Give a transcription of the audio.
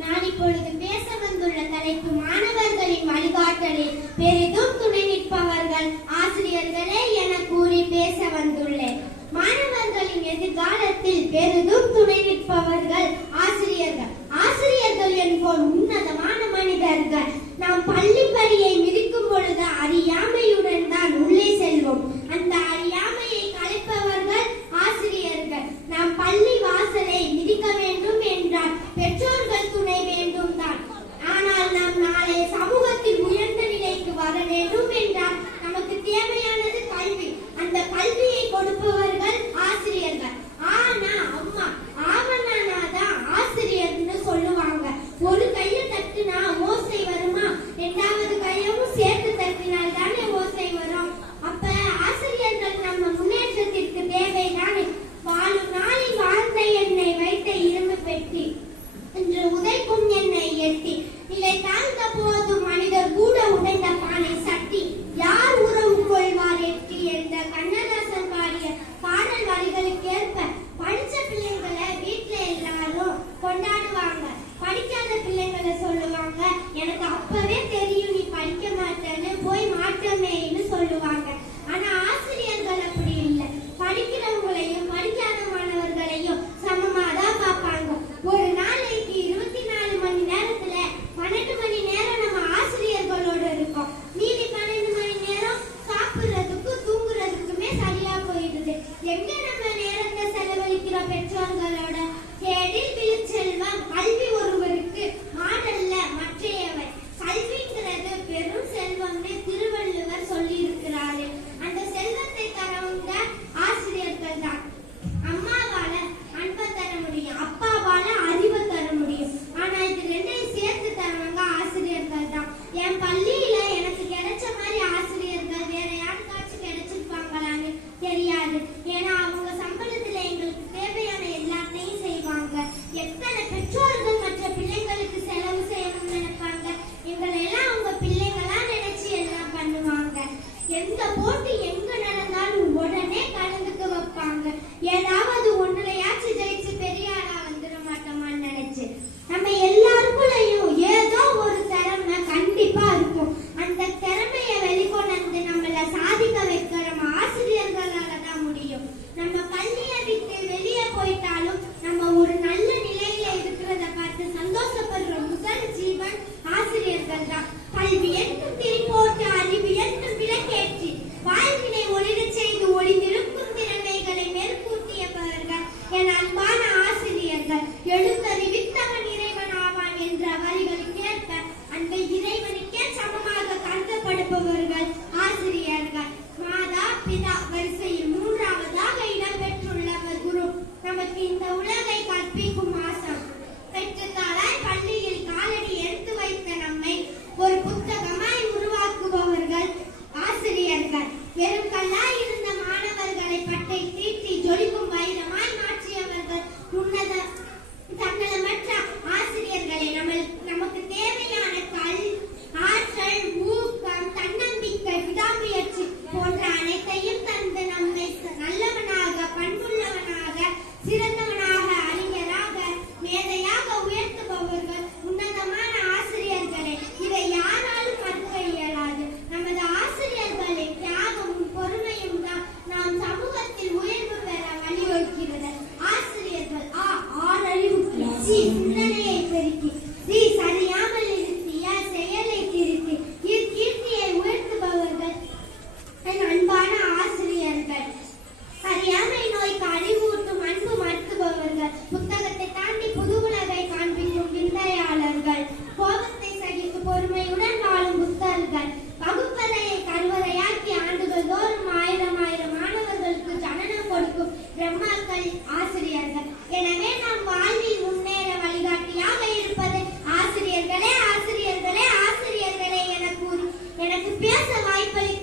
நான் இப்பொழுது பேச வந்துள்ள தலைப்பு மாணவர்களின் வழிகாட்டலில் பெரிதும் துணை நிற்பவர்கள் ஆசிரியர்களே என கூறி பேச வந்துள்ளேன். மாணவர்களின் எதிர்காலத்தில் பெரிதும் துணை நிற்பவர்கள் ஆசிரியர்கள். ஆசிரியர்கள் என்போர் உன்னதமான மனிதர்கள். நாம் பள்ளிப்படியை மிதிக்கும் பொழுது அறியாமையுடன் தான் உள்ளே செல்வோம். அந்த அறியாமையை கலைப்பவர்கள் ஆசிரியர்கள். நாம் பள்ளி வாசலை மிதிக்க வேண்டும் என்றால் பெற்றோர்கள் துணை வேண்டும் தான். ஆனால் நாம் நாளை சமூகத்தில் உயர்ந்த நிலைக்கு வர வேண்டும் என்றால் நமக்கு தேவையானது கல்வி. அந்த கல்வியை கொடுப்பவர்கள் ஆசிரியர்கள். ஆனா அம்மா ஆவணாதான் ஆசிரியர்னு சொல்லுவாங்க. ஒரு கையை தட்டுனா ஓசை வருமா? இரண்டாவது கையவும் சேர்த்து தட்டினால் தானே ஓசை வரும். அப்ப ஆசிரியர்கள் நம்ம முன்னேற்றத்திற்கு தேவைதானே. வாழும் நாளில் வாழ்ந்த என்னை வைத்த இரும்பு பெட்டி என்று உதைக்கும் என்னை எட்டி நிலை தாழ்ந்த போது மனிதர் கூட உடைந்த பானை சட்டி யார் உறவு கொள்வார் எட்டி என்ற கண்ணதாசன் பாடிய பாடல் வரிகளுக்கு ஏற்ப படிச்ச பிள்ளைங்களை வீட்டுல எல்லாரும் கொண்டாடுவாங்க. படிக்காத பிள்ளைங்களை சொல்லுவாங்க எனக்கு அப்பவே தெரியும் நீ படிக்க மாட்டேன்னு போய் மாட்டமேன்னு சொல்லுவாங்க. ஆனா ஆசிரியர்கள் அப்படி இல்லை. படிக்கிறவங்களையும் படிக்காத மாணவர்களையும் சமமாதான் பார்ப்பாங்க. ஒரு நாளைக்கு 24 மணி நேரத்துல 12 மணி நேரம் நம்ம ஆசிரியர்களோட இருக்கோம். மீதி 12 மணி நேரம் சாப்பிடுறதுக்கு தூங்குறதுக்குமே சரியா போயிடுது. எங்க நம்ம நேரத்தை செலவழிக்கிற பெற்றோர்களோட? கேடில் விழுச்செல்வம் கல்வி ஒருவருக்கு மாடல்ல மற்றையவை. கல்விங்கிறது பெரும் செல்வம்னு திருவள்ளுவர் சொல்லி இருக்கிறாரு. அந்த செல்வத்தை தரவங்க ஆசிரியர்கள் தான். அம்மாவால அன்பை தர முடியும், அப்பாவால அறிவை தர முடியும். ஆனா இது ரெண்டையும் சேர்த்து தரவங்க ஆசிரியர்கள் தான். என் பள்ளியில எனக்கு கிடைச்ச மாதிரி ஆசிரியர்கள் வேற யாருக்காச்சும் கிடைச்சிருப்பாங்களான்னு தெரியாது. ஏன்னா அவங்க சம்பளத்துல எங்களுக்கு தேவையான எல்லாத்தையும் செய்வாங்க. எத்தனை பெற்றோர்கள் மற்ற பிள்ளைங்களுக்கு செலவு செய்யணும்னு நினைப்பாங்க. எங்களை எல்லாம் அவங்க பிள்ளைங்களா நினைச்சு எல்லாம் பண்ணுவாங்க. எந்த போட்டி எங்க நடந்தாலும் உடனே கலந்துக்க வைப்பாங்க. ஏதாவது ஒன்றுலையாச்சும் ஜெயிச்சு பெரிய ஆளா வந்துட மாட்டோமான்னு நினைச்சு நம்ம எல்லாருக்குள்ளயும் ஏதோ ஒரு திறமை கண்டிப்பா இருக்கும். அந்த திறமைய வெளிக்கொண்டு நம்மள சாதிக்க வைக்க நம்ம ஆசிரியர்களால தான் முடியும். நம்ம பள்ளியை விட்டு வெளியே போயிட்டாலும் நம்ம ஒரு நல்ல நிலையில இருக்கிறத பார்த்து சந்தோஷப்படுற முதல் ஜீவன் ஆசிரியர்கள் தான். கல்வி என்னும் திரிபோட்டு அறிவு என்னும் விளக்கேற்றி வாழ்வினை ஒளிரச் செய்து ஒளிந்திருக்கும் திறமைகளை மேற்கூட்டியவர்கள் என் அன்பான ஆசிரியர்கள். எழுத்தறிவி